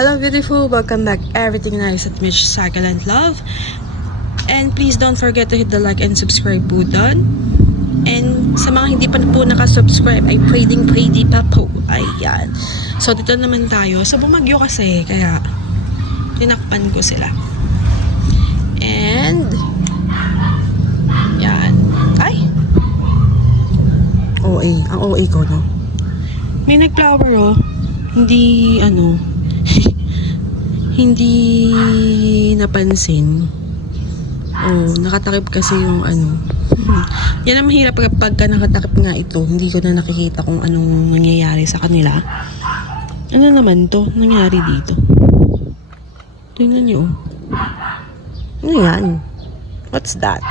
Hello beautiful, welcome back. Everything nice at Mitch Cycle and Love. And please don't forget to hit the like and subscribe button. And sa mga hindi pa po nakasubscribe ay pwedeng pa po. Ayan. So dito naman tayo. So bumagyo kasi kaya tinakpan ko sila. And yan. Ay! OA. Ang OA ko, no? May nag-flower, oh. Hindi, hindi napansin. Oh, nakatakip kasi yung Yan ang mahirap pagka nakatakip nga ito. Hindi ko na nakikita kung anong nangyayari sa kanila. Ano naman to? Nangyari dito. Tingnan nyo. Ano yan? What's that?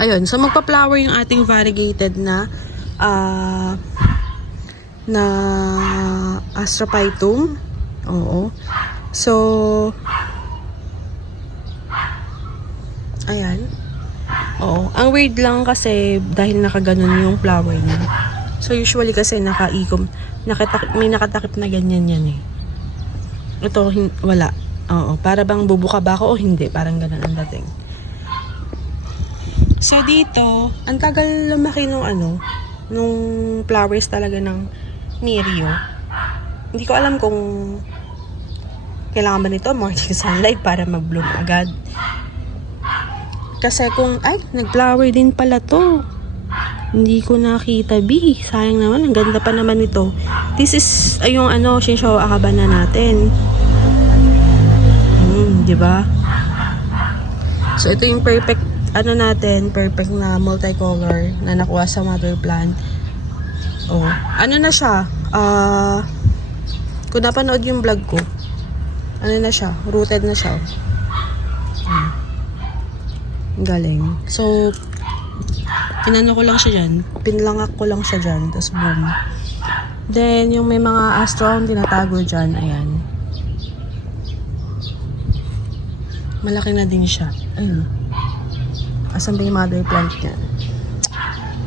Ayun, so magpa-flower yung ating variegated na Astrophytum. Oo. So ayan. Oo. Ang weird lang kasi dahil nakaganon yung flower niya. So usually kasi nakaikom, may nakatakip na ganyan yan eh. Ito wala. Oo. Para bang bubuka ba ako o hindi? Parang ganun ang dating. So dito, ang tagal lumaki nung flowers talaga ng Mirio. Hindi ko alam kung kailangan ba nito morning sunlight para mag-bloom agad. Kasi nag-flower din pala to. Hindi ko nakita, B. Sayang naman, ang ganda pa naman ito. This is yung Shinshowa Akabana natin. Diba? So ito yung perfect perfect na multicolor na nakuha sa mother plant. Oh, na siya? Kung napanood yung vlog ko, na siya? Rooted na siya. Galing. So, pinano ko lang siya dyan. Pinlangak ko lang siya dyan. Tapos boom. Then, yung may mga astro ang tinatago dyan. Ayan. Malaki na din siya. Ayun. Asan ba yung mother plant niya?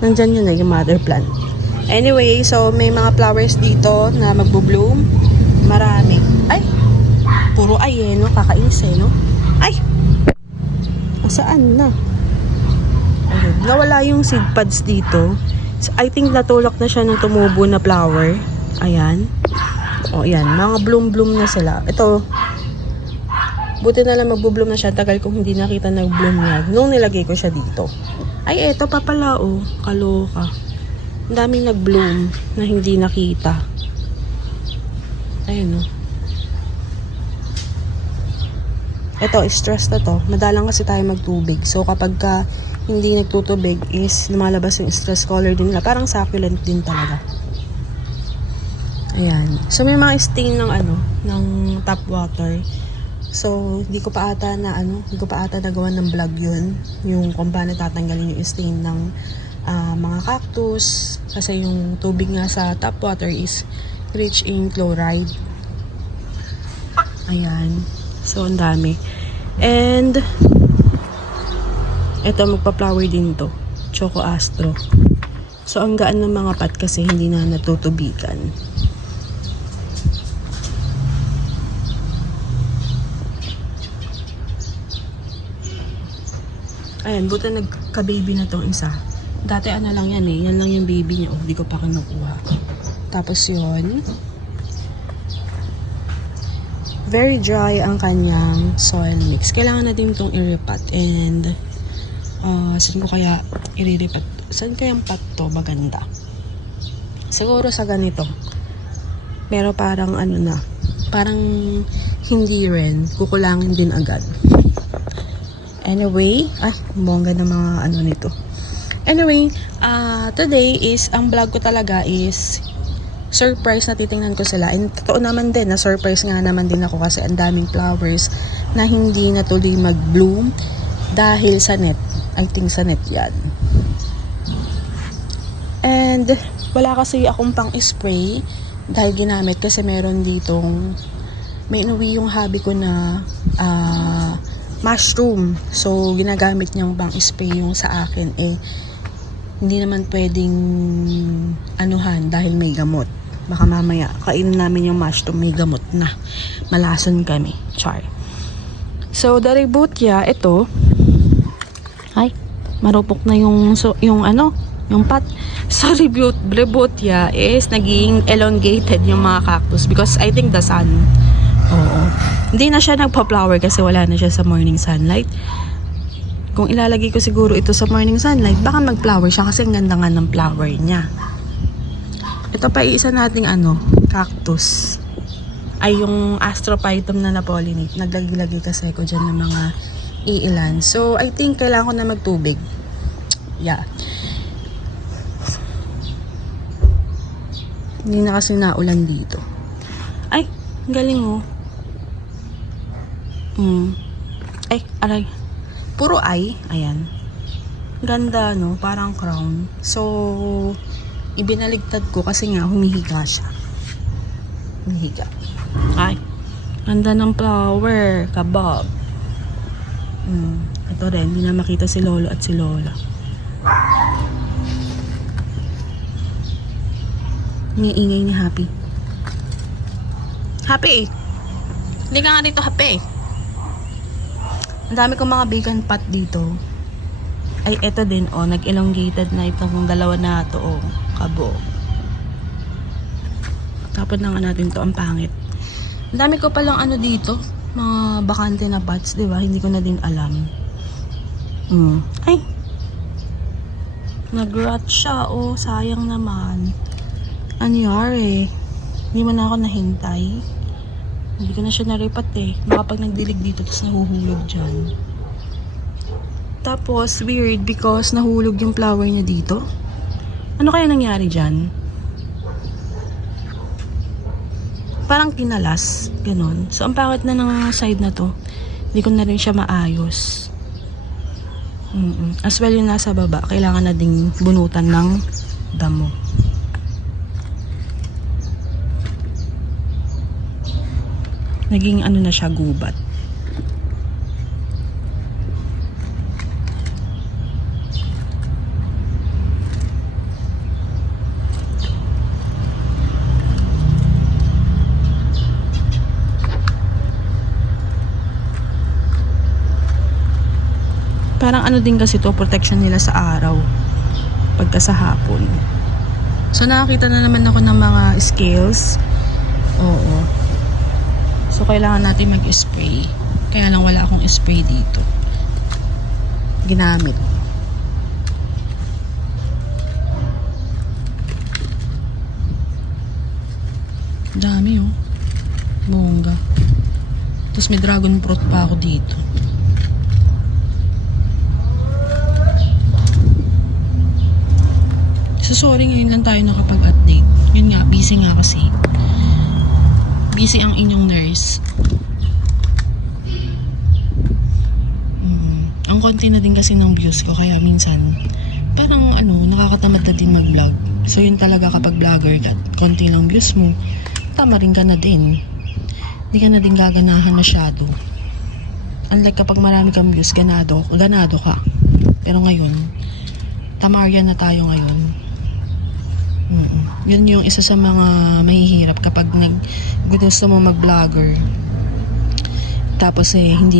Nandyan yun yung mother plant. Anyway, so may mga flowers dito na magbo-bloom. Marami. Ay! Puro no? Kakainis no? Ay! Saan na? Okay. Nawala yung seed pods dito. So, I think natulak na siya nung tumubo na flower. Ayan. O, ayan. Mga bloom-bloom na sila. Ito, buti na lang magbo-bloom na siya. Tagal kong hindi nakita nag-bloom yan. Nung nilagay ko siya dito. Ay, eto pa pala, oh. Kaloka. Ang daming nag-bloom na hindi nakita. Ayun, oh. Ito, stress na to. Madalang kasi tayo magtubig. So, kapag hindi nagtutubig is lumalabas yung stress color din nila. Parang succulent din talaga. Ayan. So, may mga stain ng tap water. So, hindi ko pa ata nagawa ng vlog yun. Yung kung paano tatanggalin yung stain ng mga cactus. Kasi yung tubig nga sa tap water is rich in chloride. Ayan. So, ang dami. And, eto, magpa-flower din to. Choco Astro. So, ang gaan ng mga pot kasi hindi na natutubigan. Ayan, buta nagka-baby na tong isa. Dati lang yan eh. Yan lang yung baby niya. Hindi ko pa kinukuha. Tapos yun. Very dry ang kanyang soil mix. Kailangan natin itong i-repot. And, saan ko kaya i-repot? Saan kayang pot to? Maganda. Siguro sa ganito. Pero parang parang hindi rin. Kukulangin din agad. Anyway, bongga na mga nito. Anyway, today is, ang vlog ko talaga is surprise na titingnan ko sila. And totoo naman din, na surprise nga naman din ako kasi ang daming flowers na hindi natuloy mag-bloom dahil sa net. I think sa net yan. And wala kasi akong pang-spray dahil ginamit kasi meron ditong, may inuwi yung hobby ko na mushroom. So, ginagamit niyang pang-spray yung sa akin Hindi naman pwedeng anuhan dahil may gamot. Baka mamaya kainin namin yung mushroom, may gamot na. Malason kami. Char. So, the Rebotia, ito. Ay, marupok na yung pot. So, Rebotia is naging elongated yung mga cactus because I think the sun. Oo. Hindi na siya nagpa-flower kasi wala na siya sa morning sunlight. Kung ilalagay ko siguro ito sa morning sunlight, baka mag-flower siya kasi ang ganda nga ng flower niya. Ito pa isa nating cactus. Ay yung Astrophytum na na-pollinate. Naglagay kasi ko dyan ng mga iilan. So, I think kailangan ko na magtubig. Yeah. Hindi na kasi naulan dito. Ay, galing oh. Ay, aray. Puro ay. Ayan. Ganda, no? Parang crown. So, ibinaligtad ko kasi nga humihiga siya. Humihiga. Ay, ganda ng flower. Kabab. Ito rin, hindi na makita si Lolo at si Lola. Ingay ni Happy. Happy! Hindi ka nga dito, Happy. Ang dami kong mga bacon pot dito. Ay, eto din, nag-elongated na itong dalawa na ito, kabo. Tapos na nga natin to, ang pangit. Ang dami ko palang dito, mga bakante na pots, di ba? Hindi ko na din alam. Ay! Nag-rot siya, sayang naman. Anyari? Hindi mo na ako nahintay. Hindi ko na siya naripat Baka pag nagdilig dito, tapos nahuhulog dyan. Tapos, weird because nahulog yung flower niya dito. Ano kaya nangyari dyan? Parang kinalas. Ganon. So, ang pangit na ng side na to. Hindi ko na rin siya maayos. As well yung nasa baba, kailangan na ding bunutan ng damo. Naging na siya, gubat. Parang din kasi to, protection nila sa araw pagka sa hapon. So nakakita na naman ako ng mga scales. Oo. So kailangan natin mag-spray. Kaya lang wala akong spray dito. Ginamit. Dami bongga. Tapos may dragon fruit pa ako dito. So sorry, ngayon lang tayo nakapag-update. Yun nga, busy nga kasi. Busy ang inyong nurse. Ang konti na din kasi ng views ko, kaya minsan parang nakakatamad na din mag-vlog. So yun talaga kapag vlogger ka, konti lang views mo, tama rin ka na din. Hindi ka na din gaganahan masyado. Unlike kapag marami kang views, ganado ka. Pero ngayon, tamarya na tayo ngayon. Yun yung isa sa mga mahihirap kapag gusto mo mag-vlogger. Tapos hindi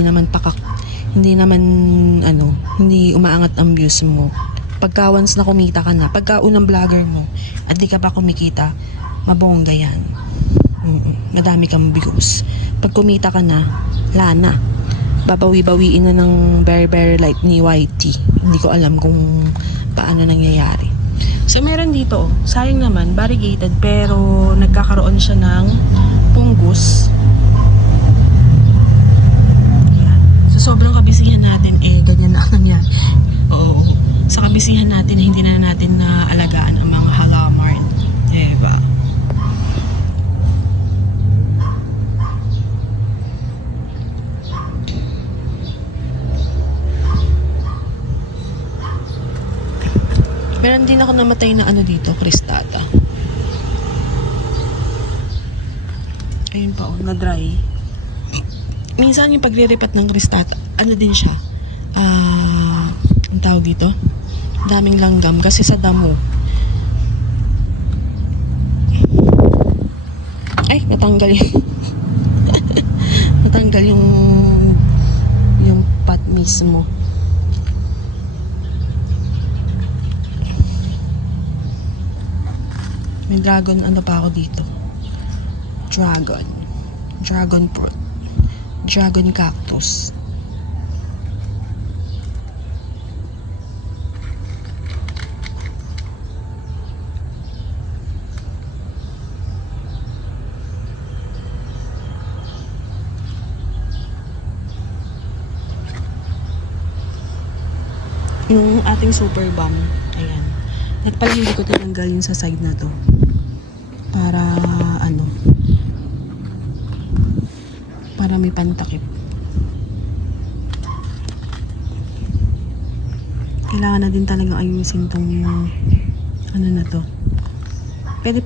umaangat ang views mo. Pagka once na kumita ka na, pagka unang vlogger mo at di ka pa kumikita, mabongga yan. Madami kang views. Pag kumita ka na, lana. Babawi-bawiin na ng very light ni YT. Hindi ko alam kung paano nangyayari. So meron dito, sayang naman, variegated, pero nagkakaroon siya ng fungus. Ayan. So sobrang kabisihan natin, ganyan na nangyari. Oo. Sa kabisihan natin, hindi na natin naalagaan ang mga halaman. Diba? Meron din ako namatay na dito, cristata. Ayun pa na-dry. Minsan yung pagre-repat ng cristata, din siya? Ang tawag dito? Daming langgam kasi sa damo. Ay, natanggal yung natanggal yung pot mismo. May dragon ano pa ako dito. Dragon fruit. Dragon cactus. Yung ating super bomb. Ayan. At pala hindi ko tinanggal yung sa side na to. Para ano. Para may pantakip. Kailangan na din talagang ayusin tong ano na to. Pwede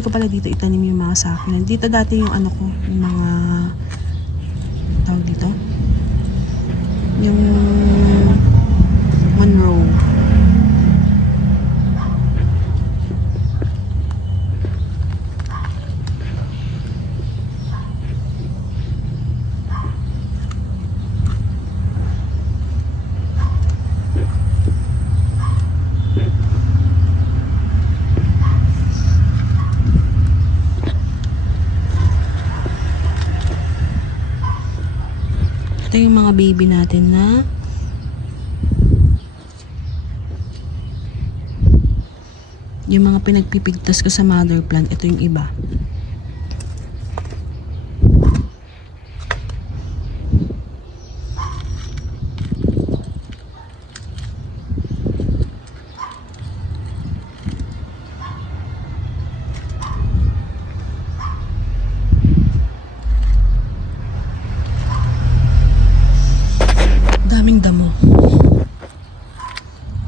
ko pala dito itanim yung mga succulent. Dito dati yung ano ko, yung mga tawag dito. Yung one row. Ito yung mga baby natin na yung mga pinagpipigtas ko sa mother plant. Ito yung iba. Daming damo.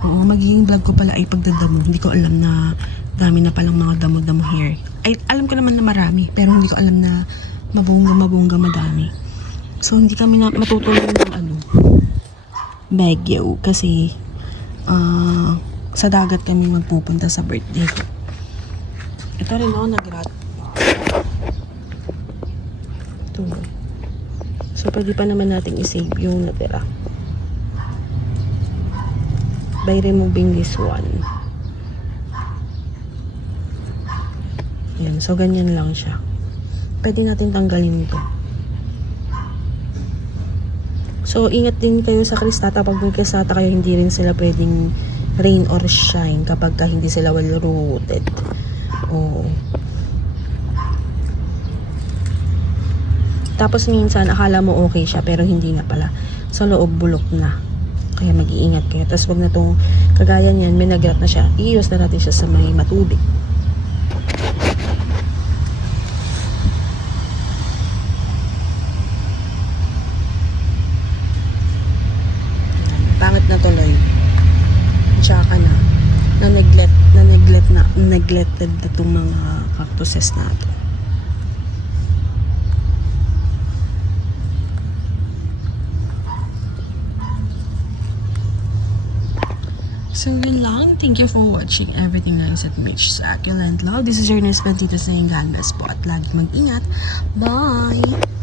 Oo, magiging vlog ko pala ay pagdadamo. Hindi ko alam na dami na palang mga damo-damo here. Ay, alam ko naman na marami, pero hindi ko alam na mabongga madami. So, hindi kami na matutulog ng ano, Baguio. Kasi, sa dagat kami magpupunta sa birthday ko. Ito rin ako nag-rat. Ito. So, pwede pa naman natin isave yung natira. By removing this one. Yan. So, ganyan lang siya. Pwede natin tanggalin ito. So, ingat din kayo sa kristata. Pag may kristata kayo, hindi rin sila pwedeng rain or shine kapag hindi sila well rooted. Oo. Tapos minsan, akala mo okay siya, pero hindi na pala. Sa loob, bulok na. Kaya mag-iingat kayo. Tapos wag na itong kagaya niyan, may nagrat na siya. I-use na natin siya sa may matubig. Pangit na tuloy. Tsaka na. Neglected na itong mga cactuses natin. So yun lang. Thank you for watching everything guys at Mitch Succulent Love. This is your nurse Tito saying God bless po at lagi mag-ingat. Bye!